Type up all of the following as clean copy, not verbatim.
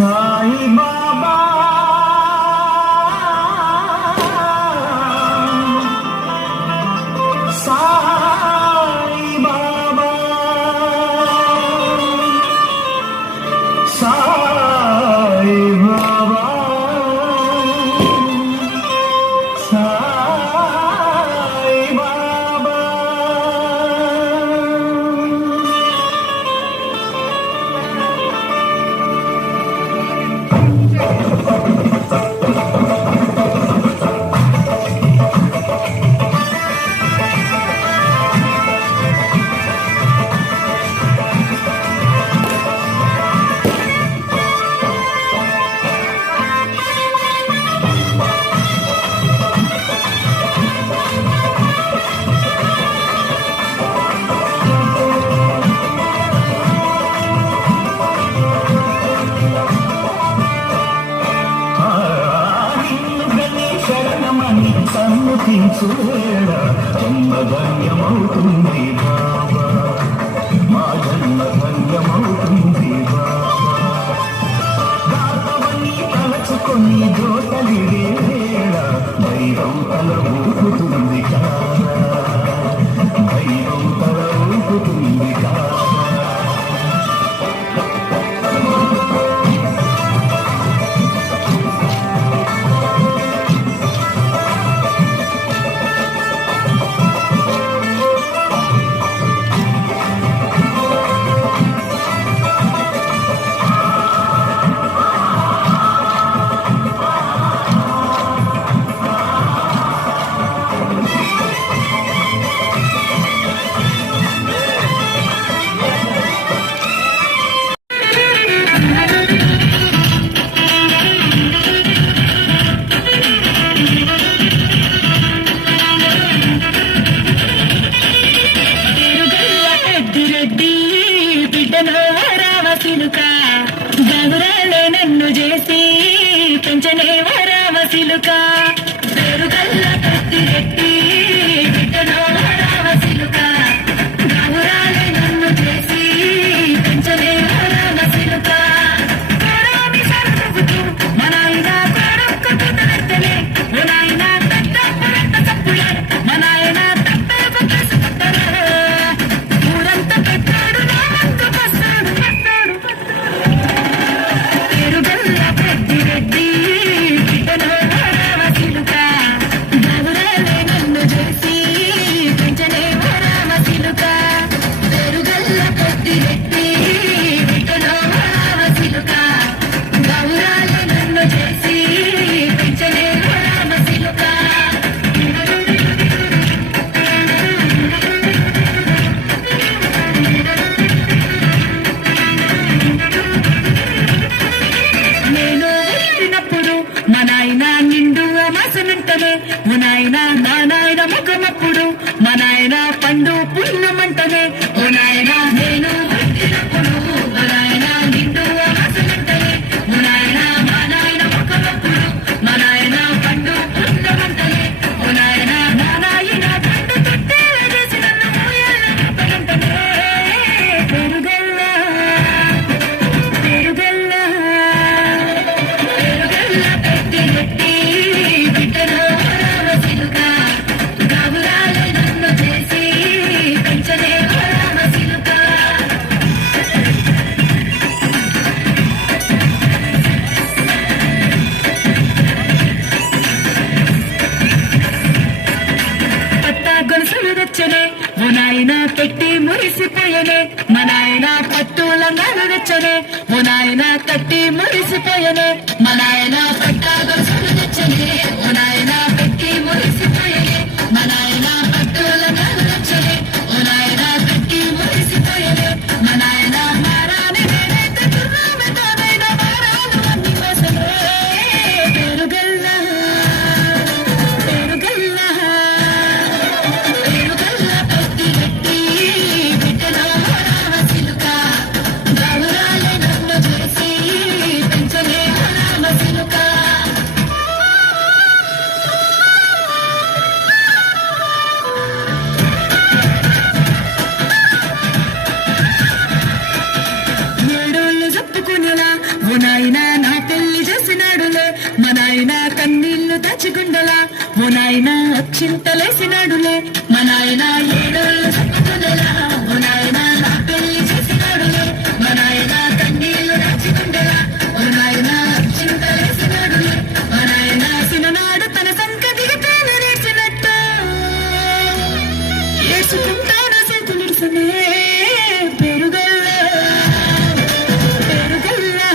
సాయి బాబా సాయి బాబా సాయి బాబా సాయి బాబా. సన్ముఖించు వేళ జన్మధన్యమవుతుంది బాబా, మా జన్మధన్యమవుతుంది బాబా. దాతవని తలచుకొని జోతలిడే వేళ దైవం తల ఊపుతుంది కాదా, దైవం తల ఊపుతుంది కాదా. గౌరాలే నన్ను చేసి పెంచనే వరావసిలుక పేరుగల్ల పెద్దిరెట్టి బిడ్డలో వరావసిలుక గౌరాలే నన్ను చేసి పెంచనే వరావసిలుక కోరామి సరుకుతూ మనాయినా కోరొక్క పుట్టలెత్తలే మనాయినా పెద్ద పురట్ట తప్పులే మనాయినా తప్పే పక్కసు పట్టలే ఊరంతా పెట్టాడు నా వంతు పస్తాడు పట్టాడు పేరుగల్ల పెద్దిరెడ్డి బిడ్డలో వరావసిలుక గౌరాలే నన్ను చేసి పెంచనే వరావసిలుక పేరుగల్ల పెద్దిరెడ్డి బిడ్డలో వరావసిలుక గౌరాలే నన్ను చేసి పెంచనే వరావసిలుక. నేను వచ్చినప్పుడు మా నాయన నిండు అమాసనంటనే మా నాయన నా నాయన ముఖమప్పుడు మా నాయన పండు పుణ్యమంటనే ఓ నాయన నేను వచ్చినప్పుడు మా నాయన నిండు అమాసనంటనే మా నాయన మా నాయన ముఖమప్పుడు మా నాయన పండు పుణ్యమంటనే ఓ నాయన నా నాయన పండు తుట్టే వేసి నన్ను మూయాల ముప్పగంటనే పెరుగల్ల పెరుగల్ల పేరుగల్ల పెద్దిరెడ్డి బిడ్డలో వరావసిలుక గౌరాలే నన్ను చేసి పెంచనే వరావసిలుక. పట్ట గొలుసులు తెచ్చనే ఓ నాయన పెట్టి మురిసిపోయనే మా నాయన పట్టు లంగాలు తెచ్చనే ఓ నాయన కట్టి మురిసిపోయనే మా నాయన పట్ట గొలుసులు తెచ్చనే ఓ నాయన పెట్టి మురిసిపోయనే మా నాయన పట్టు లంగాలు తెచ్చనే ఓ నాయన కట్టి మురిసిపోయనే మా నాయన మారాని నేనైతే దుర్రామెతోనైన మారాను అన్ని కోసమే పేరుగల్ల పేరుగల్ల పేరుగల్ల పెద్దిరెడ్డి బిడ్డలో వరావసిలుక గౌరాలే నన్ను చేసి పెంచనే వరావసిలుక. అక్షింతలేసినాడులే మా నాయన ఏడోళ్ళు సత్తుకునేలా ఓ నాయన నా పెళ్లి చేసినాడులే మా నాయన కన్నీళ్లు రాచుకుండేలా ఓ నాయన అక్షింతలేసినాడులే మా నాయన సిననాడు తన సంకటికి తాను నేర్చినట్టు ఏడ్చుకుంటాను చేతులుడుసనే పెరుగల్లా పెరుగల్లా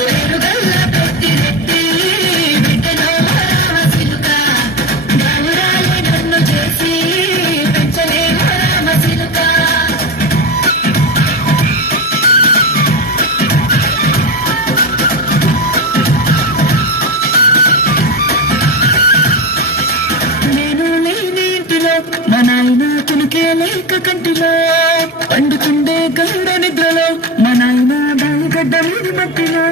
పెరుగల్లా పెట్టి రెట్టి బిడ్డలో రామసిలుక గౌరాలి నన్ను చేసి పెంచలే రామసిలుక నేను లేని ఇంటిలో మా నాయన కునికే లేక కంటిలో పండుకుండే గౌడ నిద్రలో మా నాయన బాయిగడ్డ మీద మట్టిలో